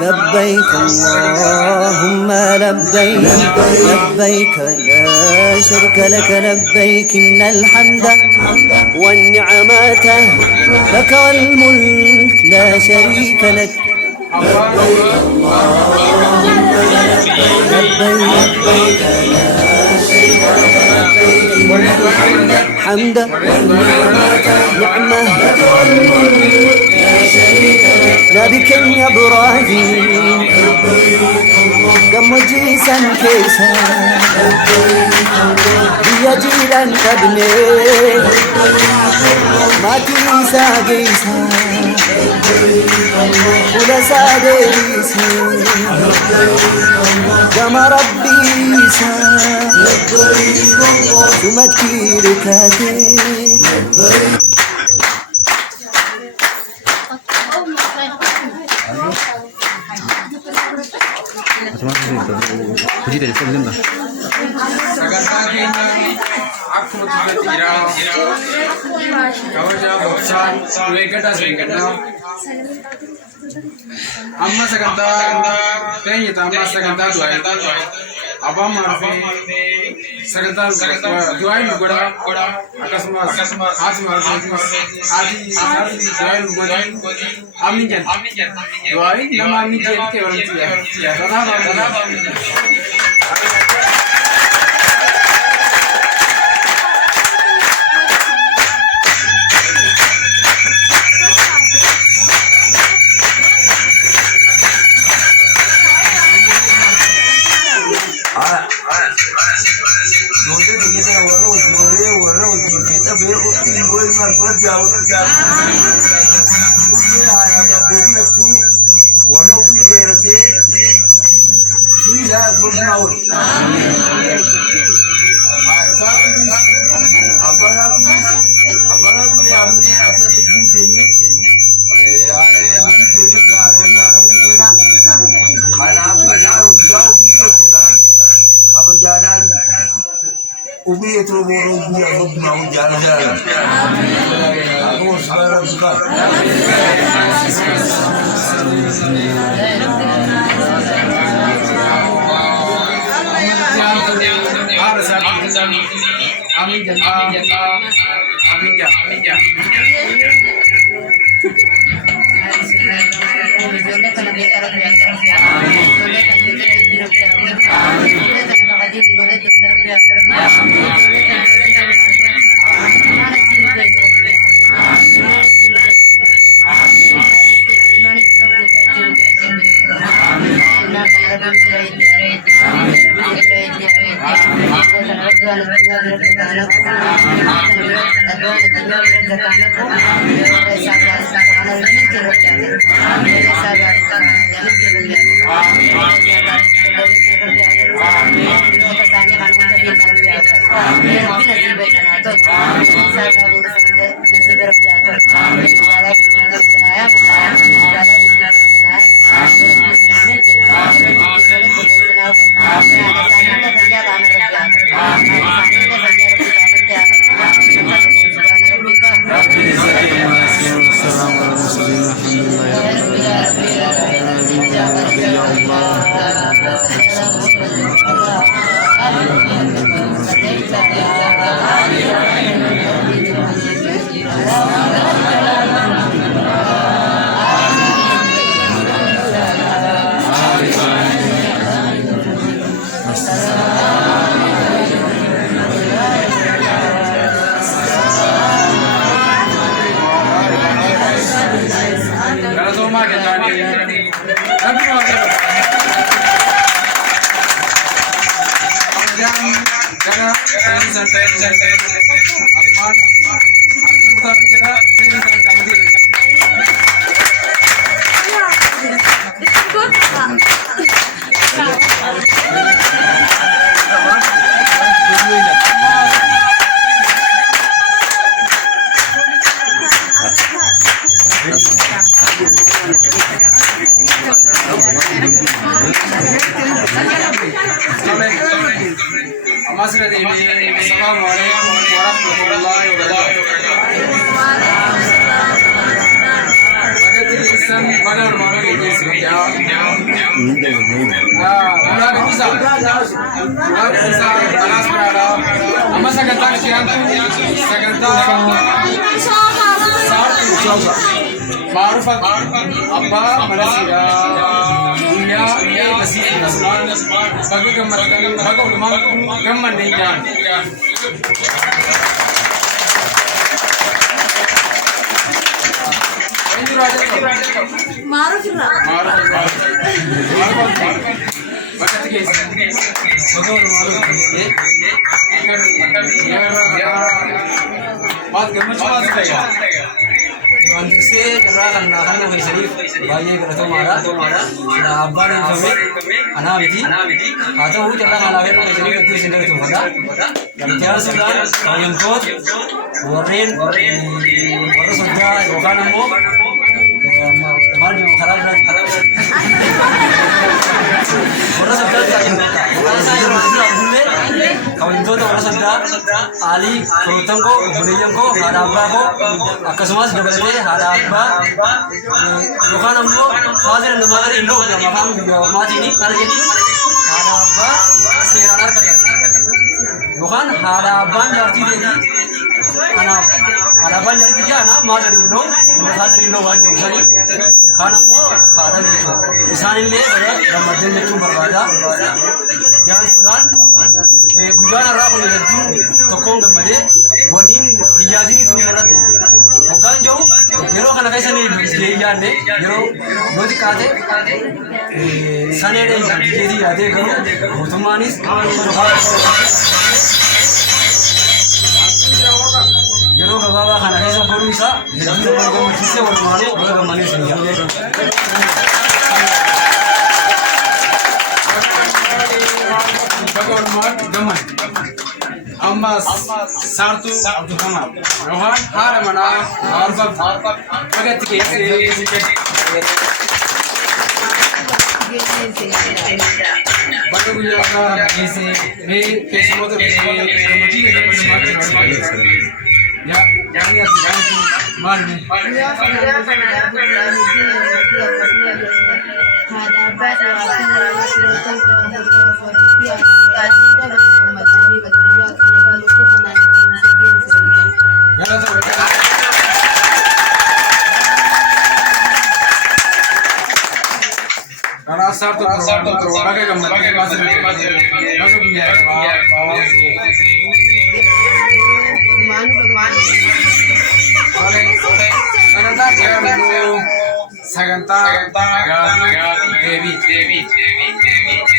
لبيك اللهم لبيك لبيك لا شريك لك لبيك إن الحمد والنعمات لك والملك لا شريك لك لبيك اللهم لبيك لا شريك لك لبيك الحمد نعمة لك والملك لا شريك لك نبيك يا إبراهيم قم جيسا كيسا يا جيلا تبني ما تنسى قيسا ولا ساديسا قم ربيسا ثم تكيركاتي Puji dari film dah. Aku tidak tira. Kau jawab bosan. Dua Amma saganta. Tanya tambah saganta dua. Abang marfi. Saganta dua ini gora. Akasmas. Adi dua ini gora. Amin jan. Dua ini nama amin jan ke orang tua. Dada. Ubi itu baru dia mau jalan-jalan. Aku sekarang buka. Assalamualaikum. warahmatullahi wabarakatuh. Ma'rufat apa manusia dunia masih asman bagi gambaran bagi ulama gambar ninjan Ma'ruf से जरा करना है वो शरीफ भाई ये करतो मारा ना अब्बा ने हमें अनाविधि आता वो चला खाला है वो शरीफ के सिंदर तुम पता इतिहास सुधार कायम तो वरेन वरस सुधा रोगान मो मार जो खराब वरस सुधा kawan itu tuh orang sudah Ali Sultan ko Buniyam ko Hadabba ko akasumas dabalde Hadabba bukan amlo hadir namagar indo namam mati ini kali ini Hadabba seranar kata bukan Hadabba jadi ini anak Hadabba jadi dia anak magar indo hadir indo wajib jadi karena mau ada itu misalnya ini Ramadan itu berbeda jangan sudah gujana raku ni laju tokong gamade bonin ijazini tu merate bukan jauh yero kana kaisa ni ijane yero lodi kate sanede jadi ade karo mutumanis yero baba kana kaisa boru isa jadi ko kisse or mano baba manis ni Bagaimana zaman Amas Sartu Abdulhamad Rohan Haramana Arbab Bagat Kese Bagaimana Kese Re Kese Motor Kese Ya Yani Ati Marni Karena asal tu bagai gambar bagai punya karena dia Saganta Devi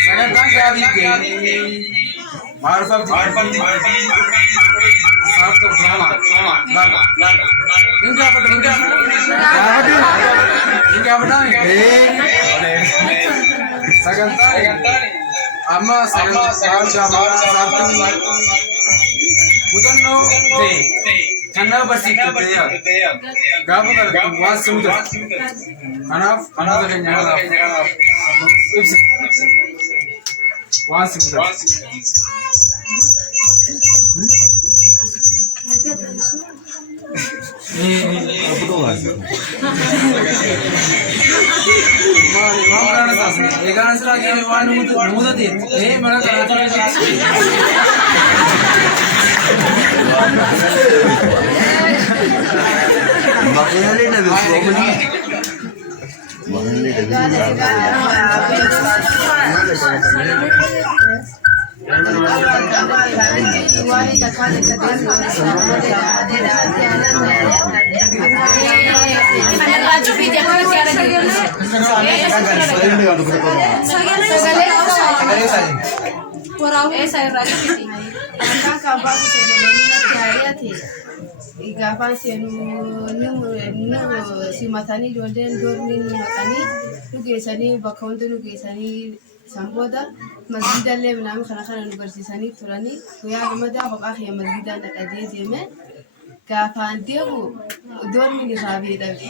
Saganta Devi Marufat Sarto Brahma Inga apa Saganta Amma Saganta Mudanno Te Chana Basik Teya Gaba was Suda Anaf another Kenyana was Suda Gapan si matani jonden dormin matani lugesani bakonto lugesani samboda masjidalle menam khana universisani turani kuya namada baqa khiya masjidan taqadi jeme gapan debu dormin rabi dabi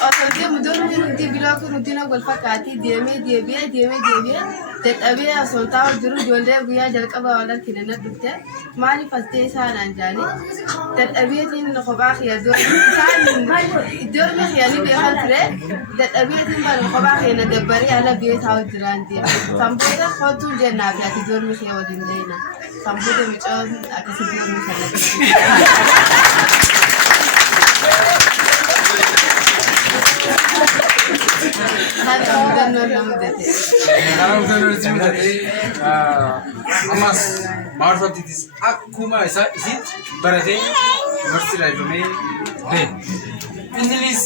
Otro dia mudou no dia biloco nuddina golfakkaati deemee dadhabee asootaa jiru ijoollee guyyaa jalqaba walatti dana dhufte maaliif astee isaanaan jaanii dadhabeetiin kophaa kiyya ijoollee kiyyanii beekan ture dadhabeetiin bara kophaa kiyya dabbaree ala beetaa hojjiraan deema sanbooda kootuun jennaa fi ati ijoollee kiyya waliin deena sanbooda micoon akkasii ijoollee sanatti. Amas maarfatiitis akkuma isitti baratee barsiisaa ifamee beeku. Innis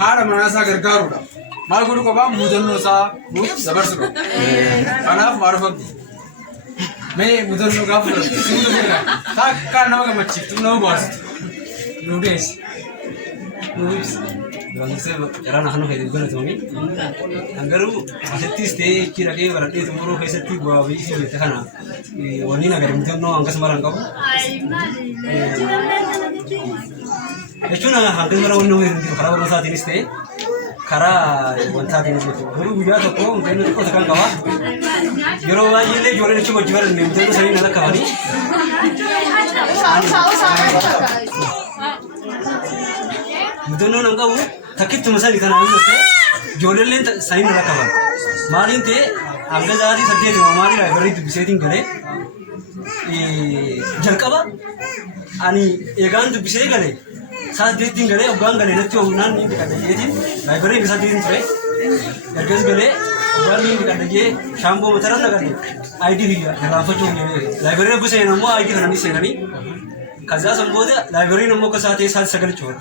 haadha manaasaa gargaaruudha. Maal godhu qabaa mudannoo isaa nuuf dabarsudha. Kanaaf maarfatti. Mee mudannoo gaafa takka nama gammachiiftu nama bohaarsitu. Nu deessi. Nu ibsi. Bangsa jarana hanu hai dibana tumi. Anggaru asatti stay kira ke berarti tumuru kaisati gua bisi bete kana. Wani nagar mungkin no angkas marang kau. Ecuna hampir marang wani no kara baru saat ini stay. Kara wanita ini tu. Guru buja tu kau mungkin itu sekarang kawa. Jero wajib le jualan itu jualan ni mungkin tu sering nak kawani. Mungkin no nangkau. Takut cuma saya di kanan itu, jualan lain saya nak kawan. Malin te, angkat jadi saja di mana ni library tu bisa tinggal. Jalkaba, ani egan tu bisa tinggal. Saat dia tinggal, ugang tinggal nanti orang ni dekat dia je. Library bisa tinggal. Ergas tinggal, ugang ni dekat dia. Shambo macam mana dekat dia? ID dia, dalam foto ni. Library apa saya nama ID kerana ni saya ni. Kaza samboda library nama kesat saat segala cuat.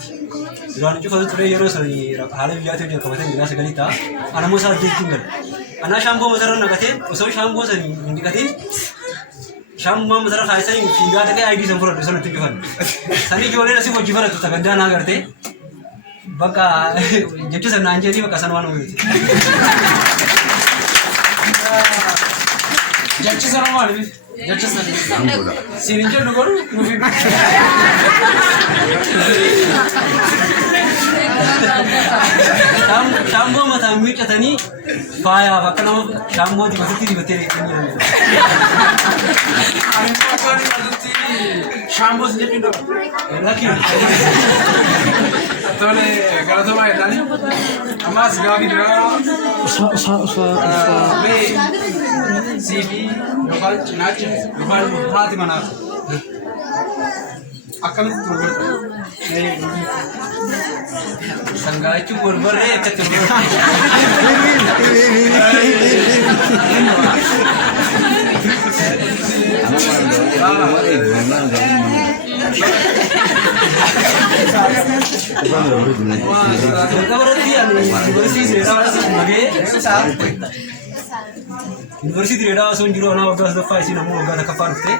Jangan cuba tu terakhir yeros ni. Halau biar tu dia kawasan jelas segala ta. Anak musa dia tinggal. Anak shambo macam nak kata, usai shambo seni indikasi. Shambo macam kaya seni hingga tak ID sempurna di sana tujuan. Seni jualan nasi wajib ada tu tak ada nak kerja. Baka jadi sana anjir ni baka sana mana mesti. Jadi sana mana ni? Jadi sana. Sini je luar, mungkin. Shambo macam micet tadi, faya, bahkan nama shambo di masjid di betul ini. Angkat ni maksudnya shambo sendiri pindah. Lagi. Tole kalau tu macam tadi, amas gabi dulu. Be, CV, lokal nace, lokal hati mana? Akan turun. Sanggai itu berber ketur. University reda asun jiro ana odas da faisi namu oga da kafarute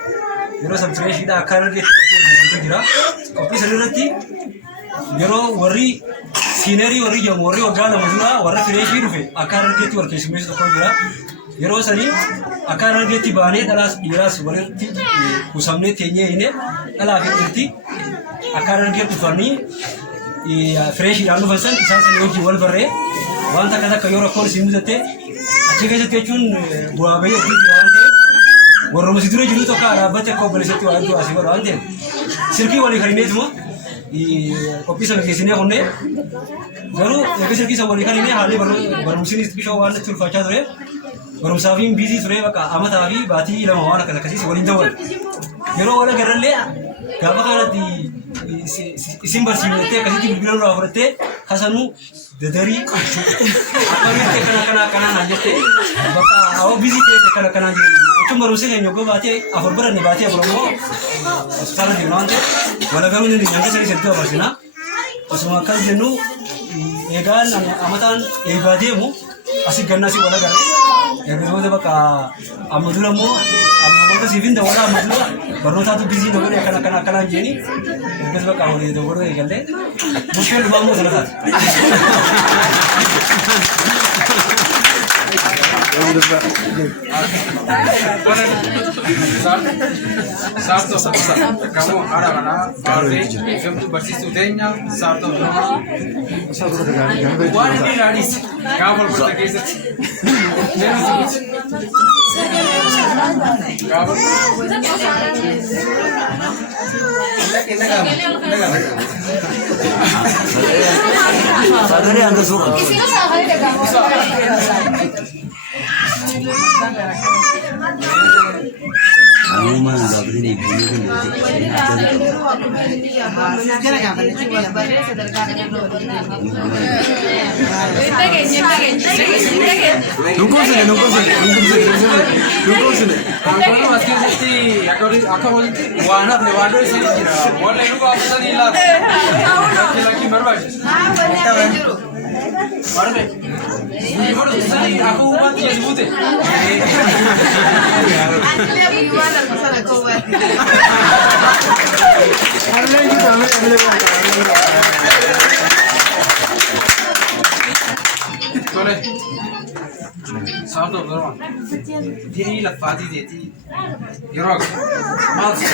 jiro subtract ida akar ge jira kopi sanurati jiro worry scenery worry jam worry oga na mazuna worry fresh rufe akar ge ti worke simis ko jira jiro sani akar ge ti bane dalas iras worry ti usamne tenye ine ala ge ti akar ge tu fani fresh yalu fasan isa sani oji wal barre wanta kada kayora kor simuzate Jika saya cun buah bayi itu jualan warung masih dulu jual tu kan, baca kau beli satu orang tu asyik orang tu. Sirki wali kali ni semua, kopi sama kesini aku ni. Baru, yang sirki sama wali kali ni hari baru musim itu kisah orang tu fajar tu, baru musafir busy tu, maka amat avi bati lama orang kata kasih sebuah indahul. Baru orang kerana le, kapa kalau di isim bersih tu, kasih di bilang orang tu, kasanu dari apa ni kena aja teh, bapa awak busy teh kena aja. Cuma baru sih yang nyoba baca, afur beran baca promo, sekarang di mana teh, walau kami ni yang kesini sesuatu apa sih na, semua kali jenuh, egan amatan ibadah mu, asik ganna sih walau kali, yang kedua tu baka amadula mu, amadula sih vinda walau amadula, baru satu busy tu kena aja ni, yang kedua baka awal itu baru egan deh, mungkin lupa mu salah satu. Sarto kamu ada mana? Arti kamu bersih sudahnya sarto. Wah ini radis. Kamu bertekad. Sadari anda suka. Aku mana dapat ini begini. Nunggu sini. Kalau masih seperti aku warna lewat sini. Boleh nunggu apa tadi lah. Lagi berapa? Berapa? Aku mati ya sebut. Boleh. Satu berapa? Diri lafadi deти. Yorok. Mal sih.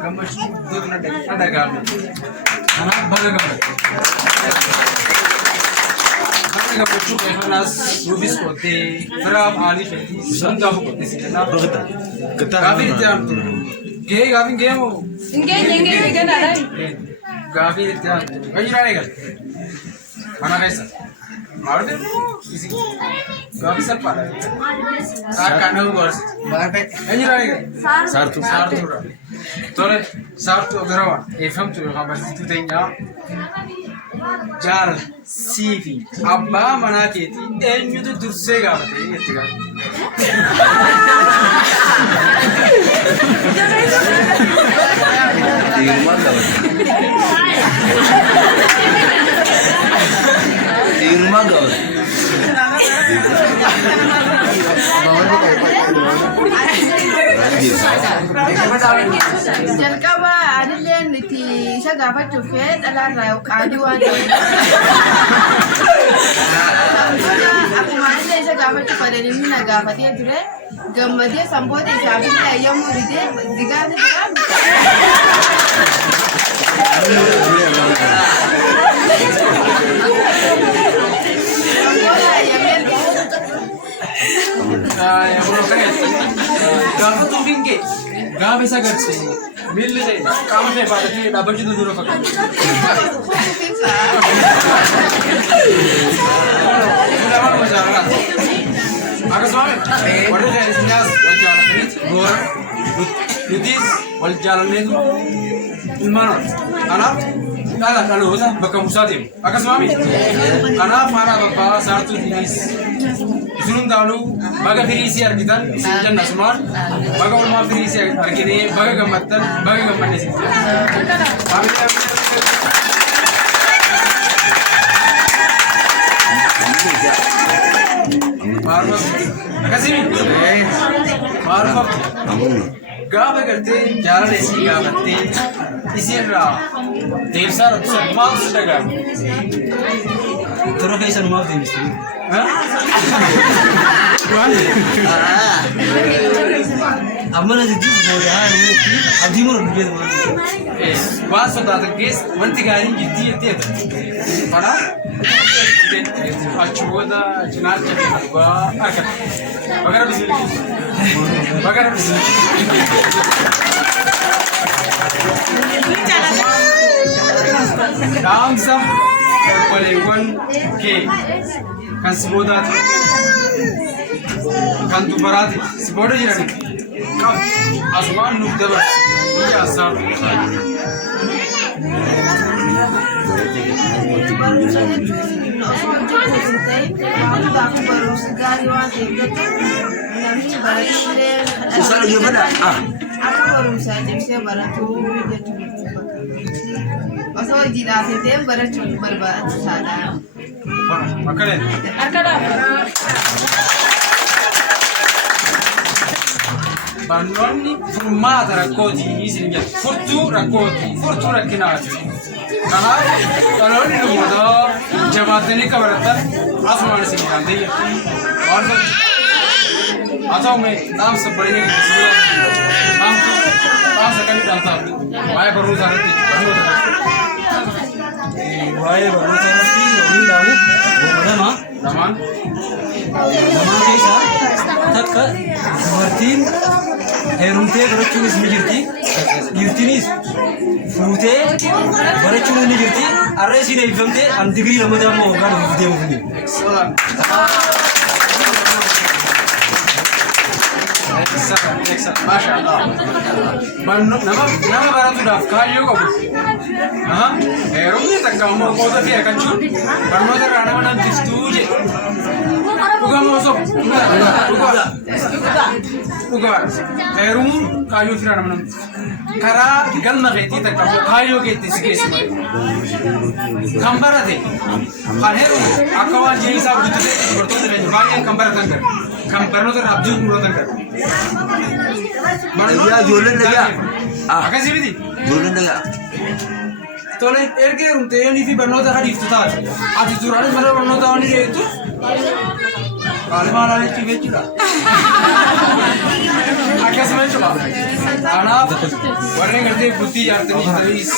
Gambar itu ada gambar. Anak bagaimana? Kita perlu kelas rubis kote, berapa ahli fiti, sudah kote sih, na? Gavi tiap tu, gavi mau. Enggak kan ada. Gavi tiap, gaji mana kan? Mana kaisa? Malu deh, isi. Gavi siapa? Karena aku harus. Gaji mana kan? Sartu. Tole, sartu berapa? Efam tu kabar itu tanya. Jar CV abba mana keti enyu tu durse gavate etiga Irma gawat. Jalqaba adilleen nuti isa gaafachuuf fedhe dhalaarraa yookaan waan akkuma adillee isa gaafachuuf fedhan na gaafatee ture gammadee sanboota isaafillee yommuu ridee digaati Gaafa tu finke, gaafa isa garse, milli ta'e qaama ta'e baadhatee dhaabbachiitu dura fakkaata. Lamaan wal jaalala. Akkasumas warri jaallataniis wal jaallataniiti goora nutis wal jaalanneetu ilmaan kanaaf dhaloota bakka musaa deemu. Akkasumas kanaaf haadha babbaa saartuu dhiinis. Isunun dalu baga firisi argitan janna suman baga ulma firisi argine baga gamatan baga gamanne sih. Maruf, kasih. Maruf. Gaba करते जाने सी गावते इसी रा देव सर माल से लगा थोड़ा कैसा नुमा देव सर हाँ अम्मा ने जिस बोला है अभी मोर बिके बात सुनता था केस वंती गाड़ी जितनी है पड़ा अचुवदा चुनाव चलने हुआ आकर बगैर बिजली काम सब पलेवन के kan semoda kan tu barat semoda jadi asman nuk dapat ini asal Susah juga pada. Aku baru saja saya barat tu asal jinak itu barat cuma berbat sada. Makan. Banonni formata racconti isini fortuna racconti fortuna kinati. Karena kalau ini lumado jabaatanii qabaratan asumaan isin gaantee waan haa ta'u mee dhaamsa bareedee giddisiidha dhaamsa kamiidhaan ta'a waa'ee barnootaa irratti waa'ee barnootaa irratti waliin dhaamu lamaan keessaa takka dubartiin heerumtee barachuunis ni jirti dhiirtiinis fuutee barachuun ni jirti harree siin eebbifamtee an digirii lammataa ammoo waggaa dhufuuf deemuuf ni Mashallah. Nama baratuudhaaf kaayyoo qabu. Heerumni takka ammoo qoota fi harkachuun barnoota irraa nama namtistuu jedhu. Dhugaa moo soba? Dhugaa. Heerumuun kaayyoo firaa nama namtisu. Karaa galma keetii takka ammoo kaayyoo keetti si geessu. Kan barate kan heerumu akka waan jireenya guddate dubartoota keenya baay'een kan baratan gara. Kan barnoota irraa abdii muratan gara. Ya jualan dah. Akasih miti. Jualan dah. Tolong erge rumte ini fi barnota hadis total. Adi turane mana barnota ani deh itu. Kalau malah ni civet juga. Akasih macam apa? Anak warna kerja putih arti ni terus.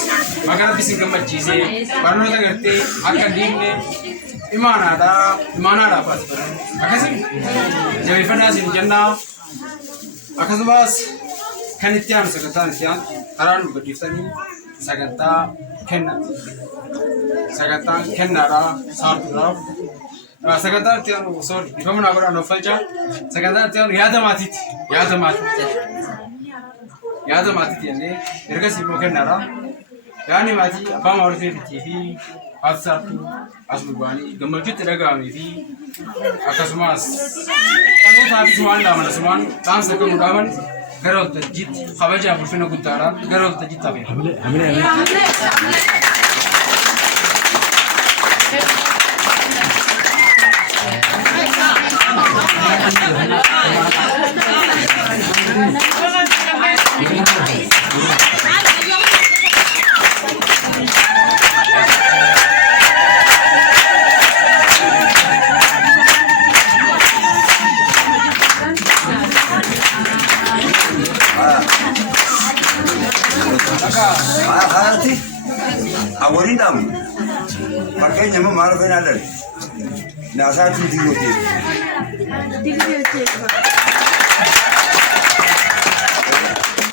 Maka bising kemat cize. Barnota kerja akan dini. Imana ada apa? Akasih. Jadi fana sini jannah. Akkasumas kan itti aanu sagantaan itti aanu karaan guddiftanii sagantaan kennaadhaa saartuudhaaf sagantaan itti aanu sorry ifa manaa godhaan of falchaa sagantaan itti aanu yaada maatiitti jennee ergasii immoo kennaadhaa yaadni maatii abbaa maawultee fi haati saartuu as gurbaanii gammachuutti dhaga'amee fi akkasumas dhalootaafi sumaan dhaamana sumaan dhaamsa kan dhaaman gara waltajjiitti kabajaa bulfina guddaadhaan gara waltajjiitti hafeera. Hati, awalin dam, makanya memang malu kan ada. Nasa tu tiga tu.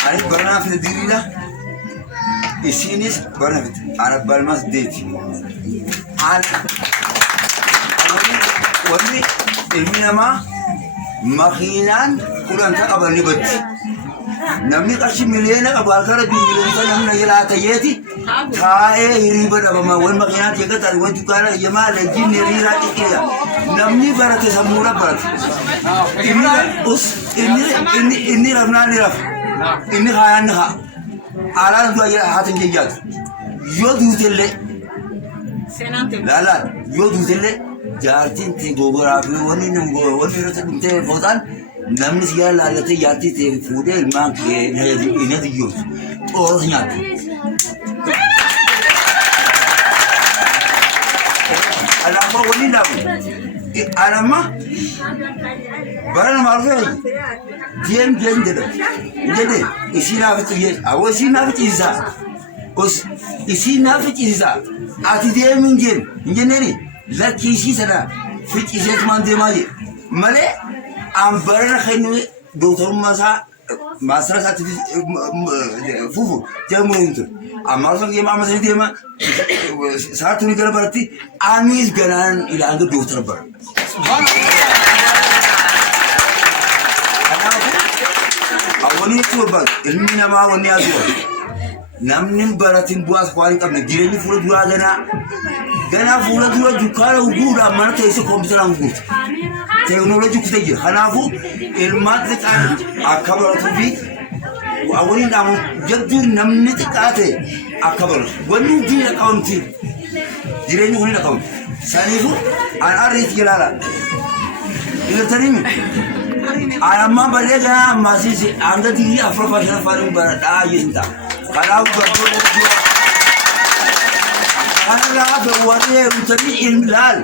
Anik berna fit diri lah. Isinis berna fit. Anak balmas date. Awalin ini nama makinan kurang tak abang ni bet. Namni qarshii miliyoona qabu halkara miliyoona namni yalaata yeeti taa'ee hiriiba dhabama wan makiinaa jeeqatan wan dukkaana yamaa lejjiin hiriiraa xiqqeeya namni barate sammuudha barate inni rafnaa ni rafa inni haayaan ni haa aalaan du'a haatin jeyyaatu yoo duutellee laalaan yoo duutellee jaartiin ti gogoraa fi wanni irratti dhumtee footaan namni siyaa laallatee yaatti ta'e fuudhee ilmaan kee ina diyyootu ooros nyaata. Alaabaa waliin dhaabu. Anamma bara namaaf fayyadu. Deem jedha. Jedhee isiin hafi xiyyees. Awwa isiin hafi ciisisaa. Isiin hafi ciisisaa. Ati deemin jeen. Hin jenneeni lakki isii sana ficciseetumaan deemaa jee. Malee ambarana khaynu doktor masa masra sati fufu jamu intu amarso ke mama sani dema saatu ni gara barati amis ganan ila ando doktor bar awani tu bar ilmi na ma wani azu namnin baratin buas kwali kamne direni furo dua gana furo dua jukara uguda marta ise computer angut teknologi kita je hanafu ilmat kan akabar tu bi awalin namu jaddur namni tikate akabar wani din accounti direni wani account sanifu an arit yalala iltarim ayamma balega masisi anga diri afrofa shana farin barada yinta kalau betul أنا رافع وريه وتبي إملال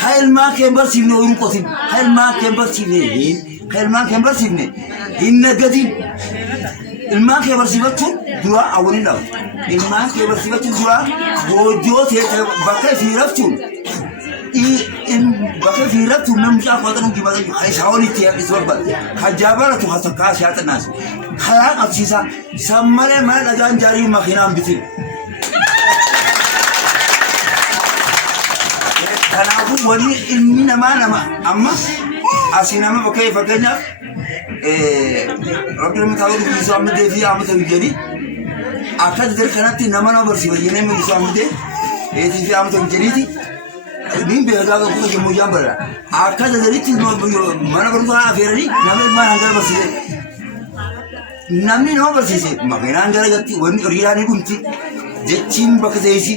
خيل ما كان برسيني وينقطين خيل ما كان برسيني خيل ما كان برسيني إن قديم الماء كان برسيبتهم دوا أولين لا الماء كان برسيبتهم دوا وجوت بكى في رفتهم بكى في رفتهم نمشي أخواتهم كبارين حيساوني تيا إسوار حجابنا تحسكا شات الناس خيال أبسيسا سمّر ما لجان جاري ما خينام بيتين كنافو ولي إلمي نما أما أسينما بكى فكنا ربنا متعود بيسوع مدة في عام تبيجري أكاد ذكر كانت نما برسي بيجينا من بيسوع مدة في عام تبيجري دي مين بيهذا كل شيء مجام برا أكاد ذكر ما برضو أفيرني نما ما هنقدر برسي نمني نما برسي ما بينا هنقدر قتي وني رياني بنتي جتشين بكتيسي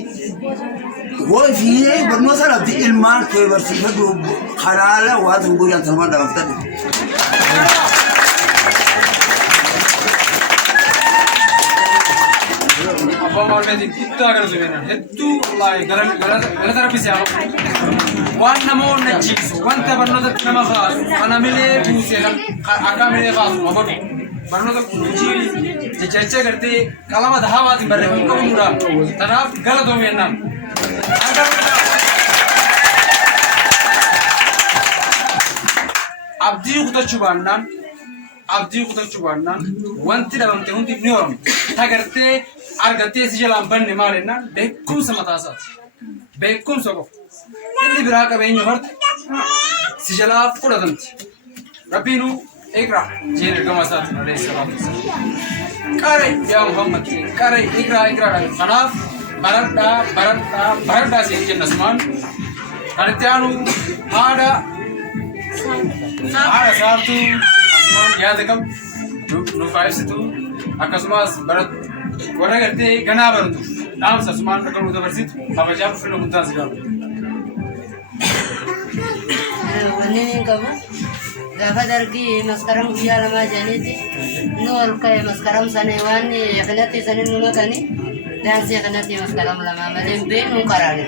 वो फिर बरनो सर अब इल्मान के वर्षी में जो खराला हुआ तो वो यार सलमान डालता है अब हमारे में कितना अगर जो है ना हेतु लाइक गलत गलत गलत तरफ से आओ वन नमो नचीस वन तब बरनो तो नमः खास अना मिले पूछे आका मिले खास मगर बरनो तो पूछी चर्चा करते कलामा धावाती बर्रे को मुरा तनाव गलत हो गया ना abdii kutachuu baannaan wanti dhabamte hundi ni horamte tagartee argattee si jalaan banne maal jennaan beekumsa mataasaati beekumsa qofa inni biraa qabeenya horte si jalaa fudhatamti rabbiinuu iqra jeen ergama isaati alayhi salaatu wasalaam qaree yaa muhammad qaree iqraa kanaaf baradhaa siin jenna sumaan kan itti aanu haadha saartuu asumaan yaada qabdu nuuf ibsitu akkasumas warra gartee ganaa baratu dhaamsa asumaan akka nu dabarsitu kabajaa ulfina guddaa si gaafata. Wanni ni qabu gaafa dargii maskaram guyyaa lamaa jedhaniiti nu ol ka'e maskaram sana waan kanatti sanin nu makani dansii kanatti maskaram lamaa malee beeknu karaane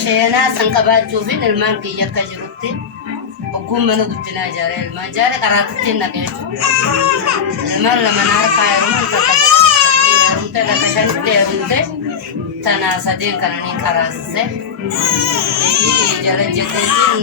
sheenaa san qabaachuu fi ilmaan kiyya akka jirutti ogummaa mana guddinaa ijaare ilmaan ijaare karaatti naqee ilmaan lama harkaa heeruman takka heerumte takka shanitti heerumte tanaa sadeen kananii karaasise jala jetteetiin